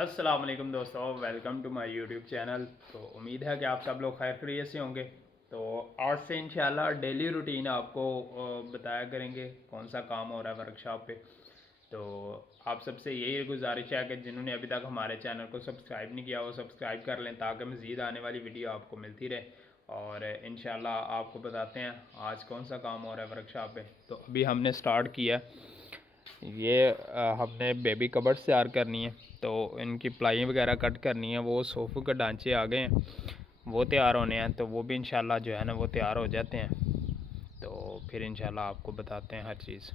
अस्सलाम वालेकुम दोस्तों, welcome to my YouTube channel. तो उम्मीद है कि आप सब लोग खैर खैरियत से होंगे। तो आज से इंशाल्लाह डेली रूटीन आपको बताया करेंगे कौन सा काम हो रहा है वर्कशॉप पे। तो आप सबसे यही गुजारिश है कि जिन्होंने अभी तक हमारे चैनल को सब्सक्राइब नहीं किया वो सब्सक्राइब कर लें ताकि मज़ीद आने वाली वीडियो आपको मिलती रहे। और इंशाल्लाह आपको बताते हैं आज कौन सा काम हो रहा है वर्कशॉप पे। तो अभी हमने स्टार्ट किया, ये हमने बेबी कबर्ड्स तैयार करनी है। तो इनकी प्लाई वगैरह कट करनी है, वो सोफ़े के ढांचे आ गए हैं, वो तैयार होने हैं। तो वो भी इंशाल्लाह जो है ना वो तैयार हो जाते हैं। तो फिर इंशाल्लाह आपको बताते हैं हर चीज़।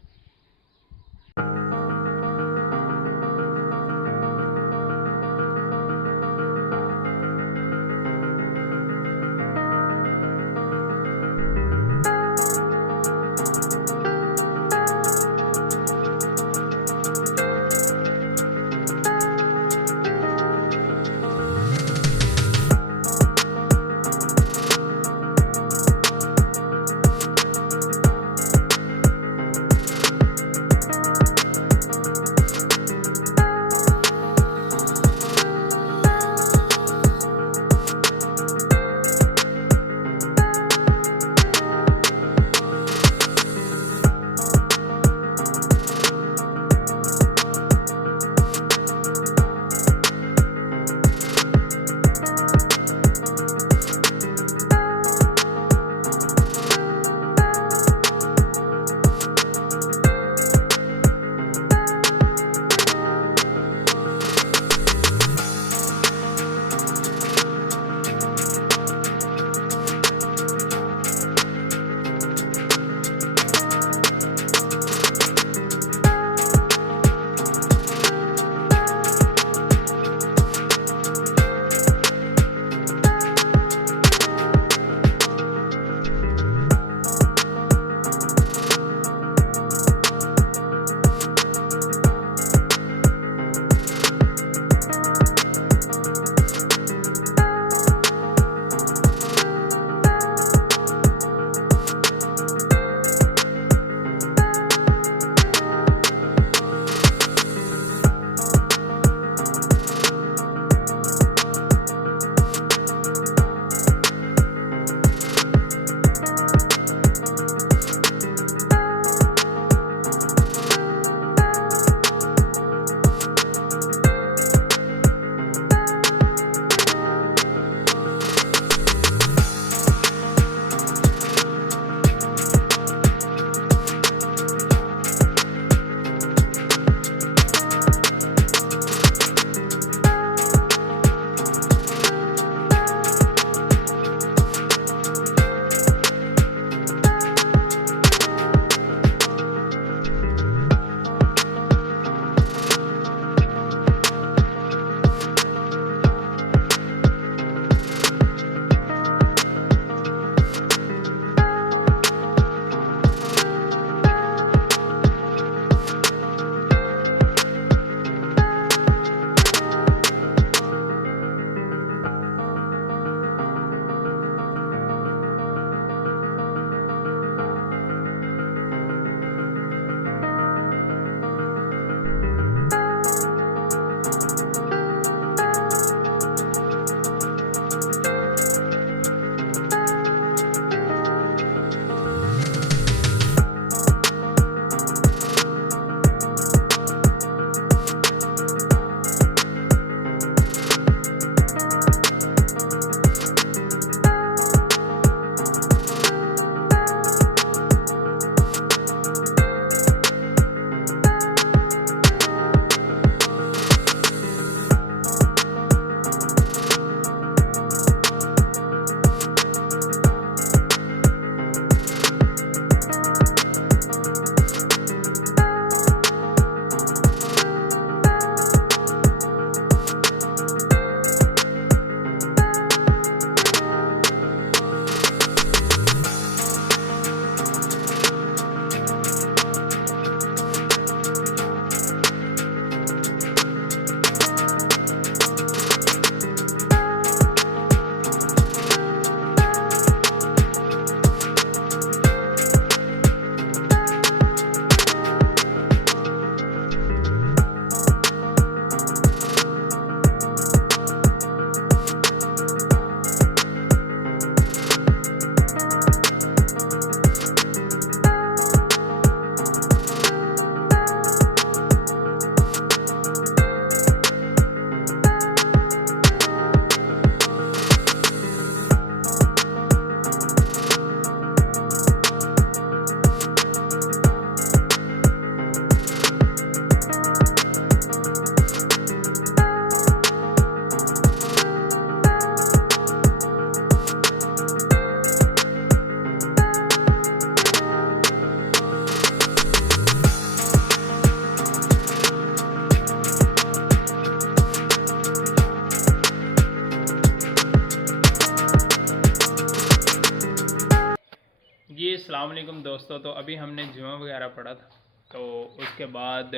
अस्सलाम वालेकुम दोस्तों। तो अभी हमने जुमा वगैरह पढ़ा था, तो उसके बाद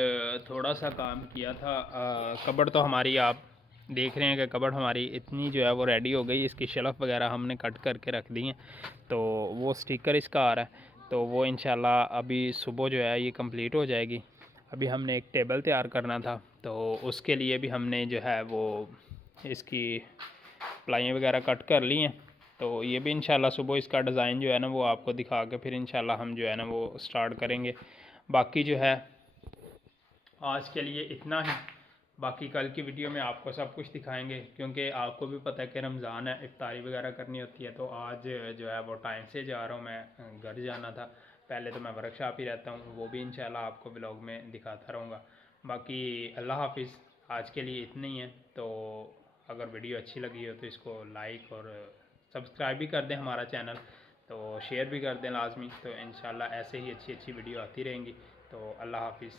थोड़ा सा काम किया था। कबर्ड तो हमारी आप देख रहे हैं कि कबर्ड हमारी इतनी जो है वो रेडी हो गई। इसकी शेल्फ़ वगैरह हमने कट करके रख दी हैं, तो वो स्टिकर इसका आ रहा है, तो वो इंशाल्लाह अभी सुबह जो है ये कंप्लीट हो जाएगी। अभी हमने एक टेबल तैयार करना था, तो उसके लिए भी हमने जो है वो इसकी प्लाई वगैरह कट कर ली हैं। तो ये भी इंशाल्लाह सुबह इसका डिज़ाइन जो है ना वो आपको दिखा के फिर इंशाल्लाह हम जो है ना वो स्टार्ट करेंगे। बाकी जो है आज के लिए इतना ही। बाकी कल की वीडियो में आपको सब कुछ दिखाएंगे, क्योंकि आपको भी पता है कि रमज़ान है, इफ्तारी वगैरह करनी होती है। तो आज जो है वो टाइम से जा रहा हूँ, मैं घर जाना था। पहले तो मैं वर्कशॉप ही रहता हूँ, वो भी इंशाल्लाह आपको ब्लॉग में दिखाता रहूँगा। बाकी अल्लाह हाफिज़, आज के लिए इतना ही है। तो अगर वीडियो अच्छी लगी हो तो इसको लाइक और सब्सक्राइब भी कर दें हमारा चैनल, तो शेयर भी कर दें लाजमी। तो इंशाल्लाह ऐसे ही अच्छी अच्छी वीडियो आती रहेंगी। तो अल्लाह हाफिज़।